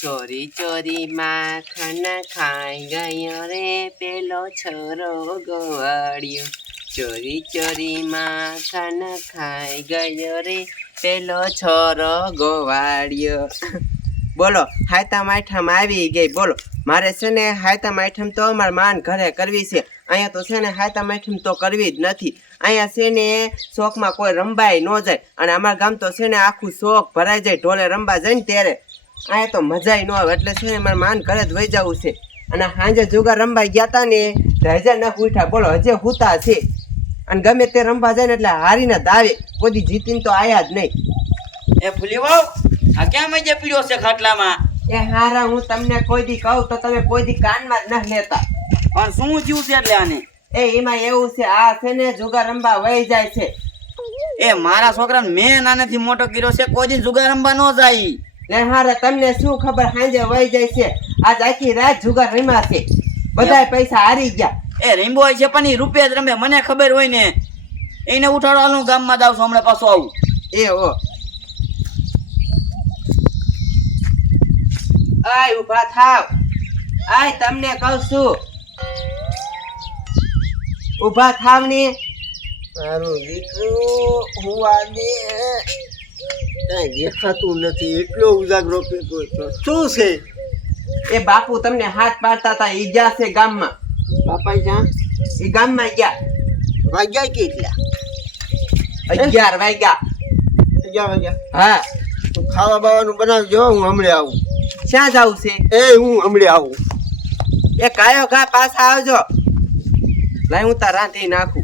ચોરી ચોરી માખણ ખાઈ ગયો રે પેલો છોરો ગોવાળિયો. ચોરી ચોરી માખણ ખાઈ ગયો રે પેલો છોરો ગોવાળિયો. બોલો, હાયતા આઠમ આવી ગઈ. બોલો, મારે છે ને હાયતામ આઠમ તો અમારા માન ઘરે કરવી છે. અહીંયા તો છે ને હાયતામ આઠમ તો કરવી જ નથી. અહીંયા છે ને શોખમાં કોઈ રંબાય ન જાય. અને અમારા ગામ તો છે ને આખું શોખ ભરાઈ જાય ઢોલે રંબા જાય ને ત્યારે. અહીંયા તો મજાય ન આવે એટલે છે ને મારા માન ઘરે જ વહી જવું છે. અને સાંજે જુગાર રમવા ગયા તા ને તો હજે નખ ઉઠ્યા બોલો હજે હુતા છે. અને ગમે તે રમવા જાય ને એટલે હારીને દાવે કોઈ જીતીને તો આયા જ નહીં. એ ફૂલી વાવ આ કેમ જે પીડ્યો છે ખાટલામાં? એ હારા હું તમને કોઈ દી કહું તો તમે કોઈ દી કાનમાં જ ન લેતા. પણ શું થયું છે એટલે આને? એ એમાં એવું છે આ છે ને જુગાર રમવા વહી જાય છે. એ મારા છોકરાને મેં નાનેથી મોટો કર્યો છે કોઈ દી જુગાર રમવા ન જાય. ને હારે તમને શું ખબર? સાંજે વહી જાય છે. આજ આખી રાત જુગાર રમ્યા છે. બધાય પૈસા હારી ગયા. એ રેમ્બો હોય છે પણ એ રૂપિયા જ રમે. મને ખબર હોય ને એને ઉઠાડવાનું ગામમાં જાઉં છું હમણાં પાછો આવું. એ હો. આય ઊભા થાવ. આય તમને કહું છું. ઊભા થાવ ને મારું દીકરું હું આજે કઈ દેખાતું નથી એટલો ઉજાગરો પીતો હતો શું છે? એ બાપુ તમને હાથ પાડતા હતા ગયા છે ગામમાં? બાપા જ્યાં? એ ગામમાં ગયા? વાગ્યા કેટલા અગિયાર વાગ્યા. અગિયાર વાગ્યા. હા. તું ખાવા બાવાનું બનાવજો હું હમણાં આવું. ક્યાં જાવ છે? એ હું હમણાં આવું. એ કાયો ઘા પાછા આવજો. લાય હું તારા રાંધી નાખું.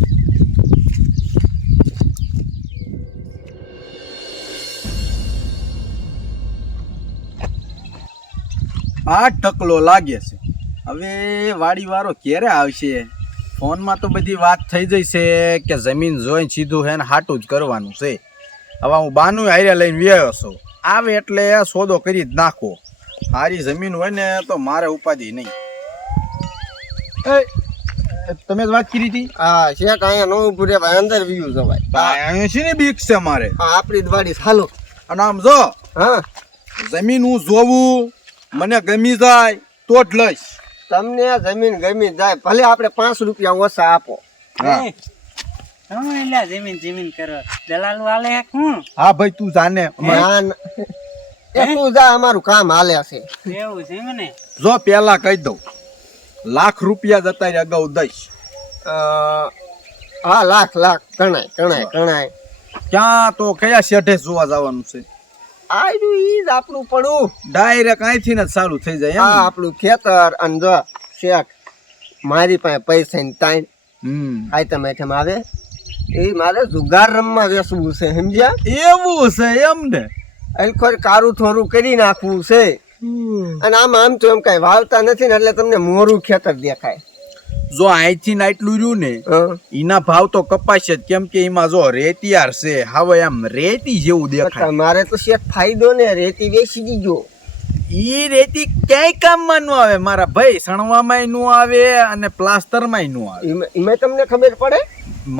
આ ટકલો લાગે છે. હવે વાડીવાળો ક્યારે આવશે? ફોનમાં તો બધી વાત થઈ જઈ છે કે જમીન જોઈને સીધું હે ને હાટું જ કરવાનું છે. હવે હું બાનું હારે લઈને વ્યાયો છું. આવે એટલે સોદો કરી જ નાખો. મારી જમીન હોય ને તો મારે ઉપાધિ નહીં. એ તમે જ વાત કરી હતી? હા શેક અહીંયા નો ઉભું રે ભાઈ અંદર વ્યૂ ભાઈ. અહીં છે ને બીક છે મારે. હા આપણી જ વાડી ચાલો અને આમ જો હા. જમીન હું જોવું મને ગમી જાય તો જ લઈશ. તમને જમીન ગમી જાય ભલે આપણે પાંચ રૂપિયા ઓછા આપો. જમીન જમીન કરો. દલાલ વાલે હું? હા ભાઈ તું જાને. તું જા અમારું કામ હાલે છે. એવું છે મને જો પેલા કહી દઉં લાખ રૂપિયા જતા રહ્યા અગાઉ દઈશ. હા લાખ લાખ ગણાય ગણાય ગણાય. ક્યાં તો કયા શેઠે જોવા જવાનું છે? આયરું ઈ જ આપણું પડું. ડાયરેક્ટ અહીંથી ને ચાલુ થઈ જાય આ આપણું ખેતર અને જો શેખ મારી પાસે પૈસા ને તાઈન હમ. આઈટમ આઈટમ આવે. એ મારે જુગાર રમવા બેસવું છે સમજ્યા? એવું છે એમ ને? અલખોર કારું થોડું કરી નાખવું છે. અને આમ આમ તો એમ કઈ વાવતા નથી ને એટલે તમને મોરું ખેતર દેખાય. જો અહીંથી આટલું રહ્યું ને એના ભાવ તો કપાશે જ. કેમ કે એમાં જો રેતિયાર છે હવે આમ રેતી જેવું દેખાય. મારે તો શેઠ ફાયદો ને રેતી વેચી દીજો. ઈ રેતી ક્યાંય કામમાં ન આવે મારા ભાઈ સણવામાં નું આવે અને પ્લાસ્ટરમાં નું આવે. એમાં એમાં તમને ખબર પડે?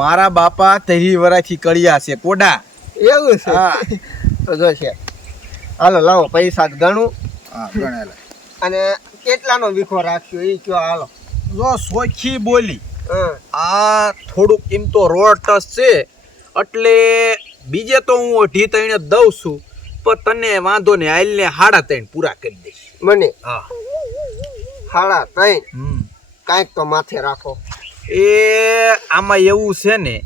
મારા બાપા તરી વરાથી કળિયા છે કોડા. એવું છે? હા. તો જો છે. હાલો લાવો પૈસા ગણું. હા ગણેલા અને કેટલાનો વીખો રાખ્યો એ કયો હાલો. જો સોખી બોલી. આ થોડુંક એમ તો રોડ ટચ છે એટલે બીજે તો હું અઢી તણે જ દઉં છું પણ તને વાંધો ને આઈલ ને હાડા ત્રણ પૂરા કરી દઈશ. મને? હા. હાડા હમ. કાંઈક તો માથે રાખો. એ આમાં એવું છે ને.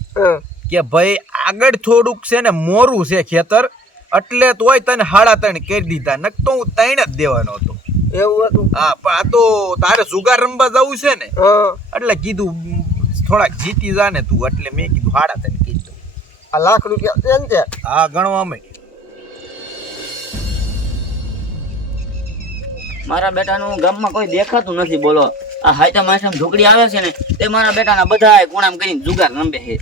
કે ભાઈ આગળ થોડુંક છે ને મોરું છે ખેતર એટલે તોય તને હાડા ત્રણ કરી દીધા નક તો હું ત્રણ જ દેવાનો હતો. એવું હતું? હા પણ આ તો તારે જુગાર રમવા જવું છે ને એટલે કીધું થોડાક જીતી જા ને તું એટલે મેં કીધું હાડા તને કીધું આ લાખ રૂપિયા છે ને હા ગણવા માંડ. મારા બેટાનું ગામમાં કોઈ દેખાતું નથી બોલો. આ હાઈતા આઈટમ ઢોકળી આવે છે ને તે મારા બેટાના બધા કોણામ કરીને જુગાર રમે છે.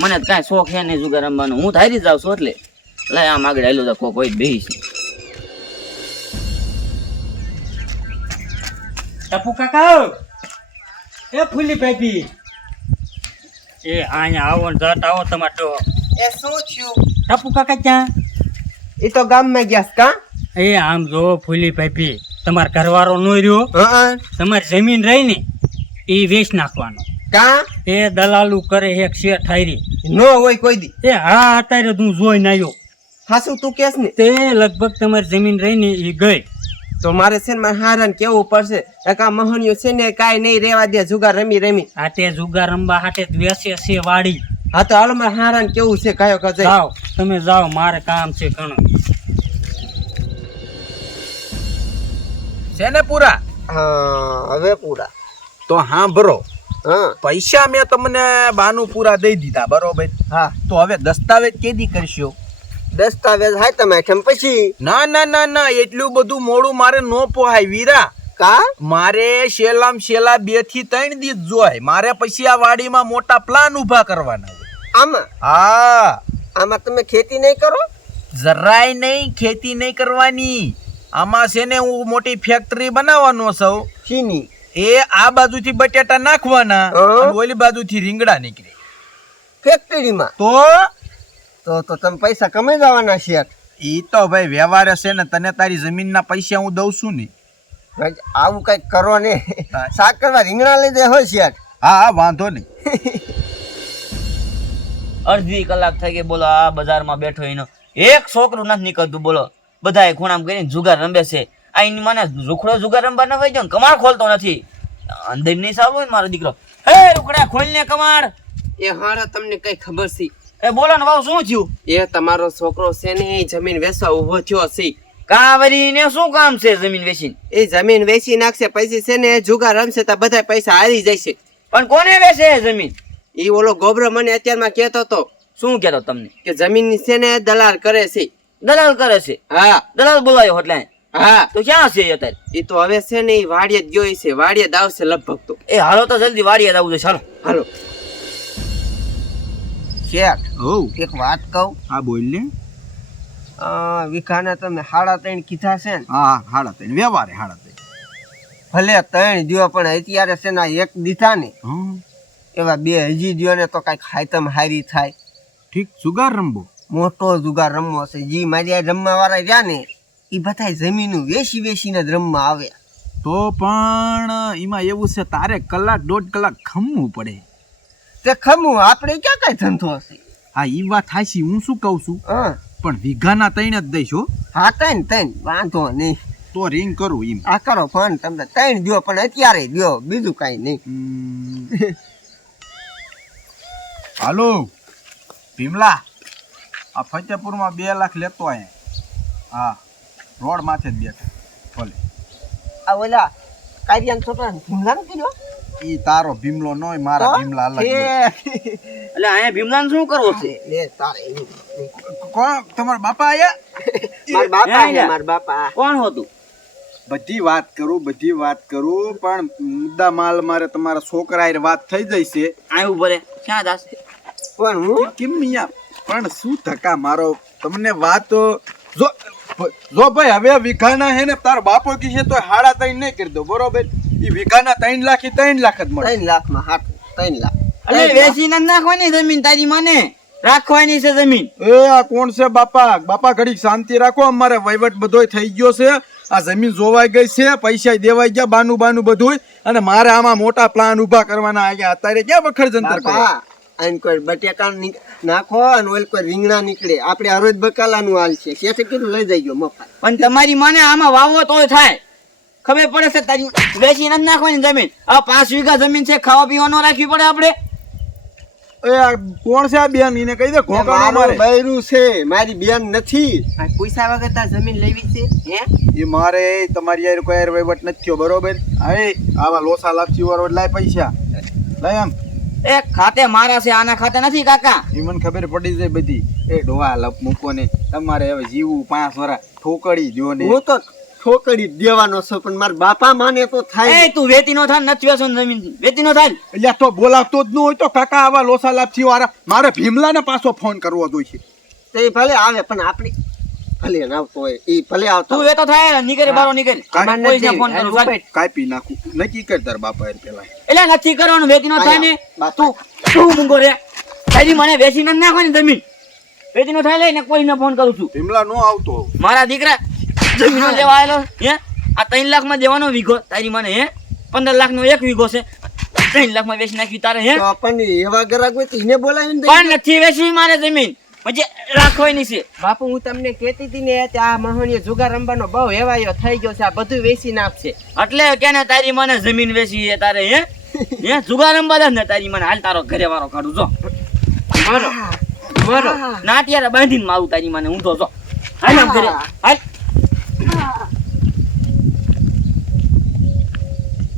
મને કાંઈ શોખ છે નહીં જુગાર રમવાનો. હું ધારી જ જાઉં છું એટલે. લાય આમ આગળ આવેલું તો કોઈ કોઈ બેહી છે ટપુ કાકા એ ફૂલી ભાભી. એ અહીંયા આવો ને જટ આવો તમારો એ શું થયું? ટપુ કાકા ક્યાં? એ તો ગામમાં ગયા કા? એ આમ જો ફૂલી ભાઈ તમાર ઘરવાળો નો રહ્યો? હા. તમારી જમીન રહી ને એ વેચ નાખવાનો. કા? એ દલાલું કરે એક શેર ઠાયરી. નો હોય કોઈ દી. એ હા અત્યારે તું જોઈને આવ્યો. હાસુ તું કેસ ને? તે લગભગ તમારી જમીન રહી ને એ ગઈ. તો મારે છે ને મારે હારણ કેવું પડશે? એકા મહણિયો છે ને કાંઈ નહીં રેવા દે જુગાર રમી રમી. આ તે જુગાર રમવા હાટે જ છે વાડી. હા તો હાલો મારે હારણ કેવું છે કયો કજે જાઓ તમે જાઓ મારે કામ છે ઘણું. છે ને પૂરા? હા હવે પૂરા. તો હા બરો હા. પૈસા મેં તમને બાનું પૂરા દઈ દીધા બરોબર? હા. તો હવે દસ્તાવેજ કેદી કરશો? દસ્તાવેજ હાય તમે કેમ પછી? ના ના ના ના એટલું બધું મોડું મારે નો પોહાય વીરા. કા? મારે શેલામ શેલા બેથી ત્રણ દી જ જોય. મારે પછી આ વાડીમાં મોટા પ્લાન ઊભા કરવાના આમાં? હા. આમાં તમે ખેતી નહીં કરો? જરાય નહીં ખેતી નહીં કરવાની. આમાં છે ને હું મોટી ફેક્ટરી બનાવવાનો છું. ચીની. એ આ બાજુથી બટેટા નાખવાના. અને ઓલી બાજુથી રીંગણા નીકળે. ફેક્ટરીમાં તો તો તો તમે પૈસા કમાઈ જવાના શેઠ એ તો ભાઈ વ્યવહાર હશે ને તને તારી જમીનના પૈસા હું દઉં છું ને. ભાઈ, આવું કંઈક કરો ને. શાક કરવા રીંગણા લઈ દે હોય શેઠ હા હા વાંધો નહીં. અડધી કલાક થઈ ગઈ બોલો આ બજારમાં બેઠો એનો એક છોકરું નથી નીકળતું બોલો. બધાએ ખૂણામ કરીને જુગાર રમે છે. આ એની મને રૂખડો જુગાર રમવા ન હોય જો કમાડ ખોલતો નથી. અંદર નહીં સારું હોય મારો દીકરો. હે રૂખડા ખોલ ને કમાડ એ હારા તમને કઈ ખબર છે એ બોલો ને ભાવ શું થયું? એ તમારો છોકરો છે ને જમીન વેચવા ઊભો થયો છે. કાવરી ને શું કામ છે જમીન વેચીને? એ જમીન વેચી નાખશે પછી છે ને જુગાર રમશે તો બધા પૈસા હારી જશે. પણ કોને વેચે જમીન? એ ઓલો ગોબરો મને અત્યારમાં કહેતો તો શું કહેતો તમને? કે જમીન છે ને દલાલ કરે છે. દલાલ કરે છે? હા. દલાલ બોલાયો એટલે હા. તો ક્યાં છે અત્યારે? એ તો હવે છે ને એ વાડીએ જ ગયો છે વાડીએ જ આવશે લગભગ તો. એ હાલો તો જલ્દી વાડીએ જવું છે ચાલો. હાલો. શેઠ હું એક વાત કહું. હા બોલ ને. વિખાને તમે હાડા ત્રણ કીધા છે ને? હા હાડા ત્રણ. વ્યવહારે હાડા તઈ ભલે ત્રણ દ્યો પણ અત્યારે છે ને એક દીધા ને. એવા બે હજી દ્યો ને તો કાંઈક હાયતમ હારી થાય. ઠીક જુગાર રમવો. મોટો જુગાર રમવો છે. જે મારી આ રમવા વાળા રહ્યા ને એ બધા જમીનું વેસી વેસીને જ રમવા આવે તો પણ એમાં એવું છે તારે કલાક દોઢ કલાક ખમવું પડે. તે ખમું આપણે ક્યાં કઈ ધંધો હશે? હા ઈ વાત હાચી હું શું કહું છું? પણ વીઘાના તૈણ જ દઈશ હો. હા તૈણ તૈણ વાંધો નહીં. તો રિંગ કરું એમ આ કરો ફોન તમને. ત્રણ દો પણ અત્યારે દો બીજું કાંઈ નહીં. હાલો ભીમલા આ ફતેપુરમાં બે લાખ લેતો અહીંયા હા રોડ માથે જ બેઠા ભલે. આ ઓલા કારિયાન છોકરા ભૂંગા કીધો ઈ તારો ભીમલો નોય મારા ભીમલા અલગ એટલે અહીંયા ભીમલાને શું કરવો છે? લે તારે કોણ? તમારા બાપા આયા? મારા બાપા આયા મારા બાપા. કોણ હતું? બધી વાત કરું બધી વાત કરું પણ મુદ્દા માલ મારે તમારા છોકરા વાત થઈ જાય છે. આયું ભરે ક્યાં દાસ પણ હું? કેમ મિયા પણ શું ધક્કા મારો? તમને વાત જો જો ભાઈ હવે વિખાના હે ને તાર બાપો કીશે છે તો હાડા તઈ નહીં કરી દો બરોબર? ઈ વીઘાના ત્રણ લાખ એ ત્રણ લાખ જ મળે. ત્રણ લાખમાં હાથ ત્રણ લાખ. અરે વેચી ન નાખવાની જમીન તારી મને. રાખવાની છે જમીન. એ આ કોણ છે બાપા? બાપા ઘડીક શાંતિ રાખો અમારે વહીવટ બધોય થઈ ગયો છે. આ જમીન જોવાઈ ગઈ છે પૈસા દેવાઈ ગયા બાનું બાનું બધુંય. અને મારે આમાં મોટા પ્લાન ઊભા કરવાના આવ્યા અત્યારે ક્યાં વખર જંતર કરો? બાપા આને કોઈ બટેકા નાખો અને ઓલ કોઈ રીંગણા નીકળે. આપણે હરોજ બકાલાનું હાલ છે. શેઠે કીધું લઈ જઈજો મફત. પણ તમારી માને આમાં વાવો તો થાય. ખબર પડે છે તારી વેચી નથી નાખવાની જમીન. આ પાંચ વીઘા જમીન છે ખાવા પીવાનો રાખવી પડે આપણે. એ કોણ છે આ બેન? એને કહી દે ઘોંઘાનો મારું મારે. બૈરું છે મારી બેન નથી. પૈસા વગર તાર જમીન લેવી છે હે? એ મારે તમારી યાર કોઈ યાર વહીવટ નથી થયો બરોબર? હવે આવા લોસા લાપસી વાળો લાય પૈસા. લઈ આમ. એ ખાતે મારા છે આના ખાતે નથી કાકા? એ મને ખબર પડી જાય બધી. એ ડોવા લપ મૂકો ને. તમારે હવે જીવવું પાંચ વરા. ઠોકડી જો ને. હું તો ઠોકડી દેવાનો છો પણ મારા બાપા માને તો થાય. એ તું વેતી નો થાય નથી વેસો જમીન. વેતી નો થાય એટલે તો બોલાવતો જ ન હોય તો કાકા આવા લોસા લાપસી વાળા મારે ભીમલાને પાછો ફોન કરવો જોઈએ તે ભલે આવે પણ આપણે ભલે ના આવતો હોય એ ભલે આવતો તું વેતો થાય નીકળે બારો નીકળે. નથી. ફોન. કરું. કાપી નાખું. નક્કી કર તાર બાપા પેલા. એટલે નથી કરવાનું વેતી નો થાય ને. તું તું મૂંગો રે. તારી મને વેચી ન ને જમીન. વેતી નો થાય લઈને કોઈને ફોન કરું છું. ભીમલા નો આવતો. મારા દીકરા જમીનો લેવા આવેલો હે? આ ત્રણ લાખમાં દેવાનો વીઘો તારી મને હે? પંદર લાખ નો એક વીઘો છે. ત્રણ લાખમાં વેચી નાખી તારે હે? આપણને એવા ગ્રાહક હોય તો બોલાવીને પણ નથી વેચવી મારે જમીન. પછી રાખવાની છે. બાપુ હું તમને કહેતી હતી ને કે આ મહોણીયો જુગાર રમવાનો બહુ હેવાયો થઈ ગયો છે આ બધું વેચી નાખશે. એટલે કેને તારી મને જમીન વેચી છે તારે હે? હે? જુગાર રમવા દે ને તારી મને હાલ તારો ઘરે વાળો કાઢું જો. મારો મરો. નાટિયારે બાંધીને મારું તારી મને ઊંધો જો. હાલ આમ ઘરે. હાલ.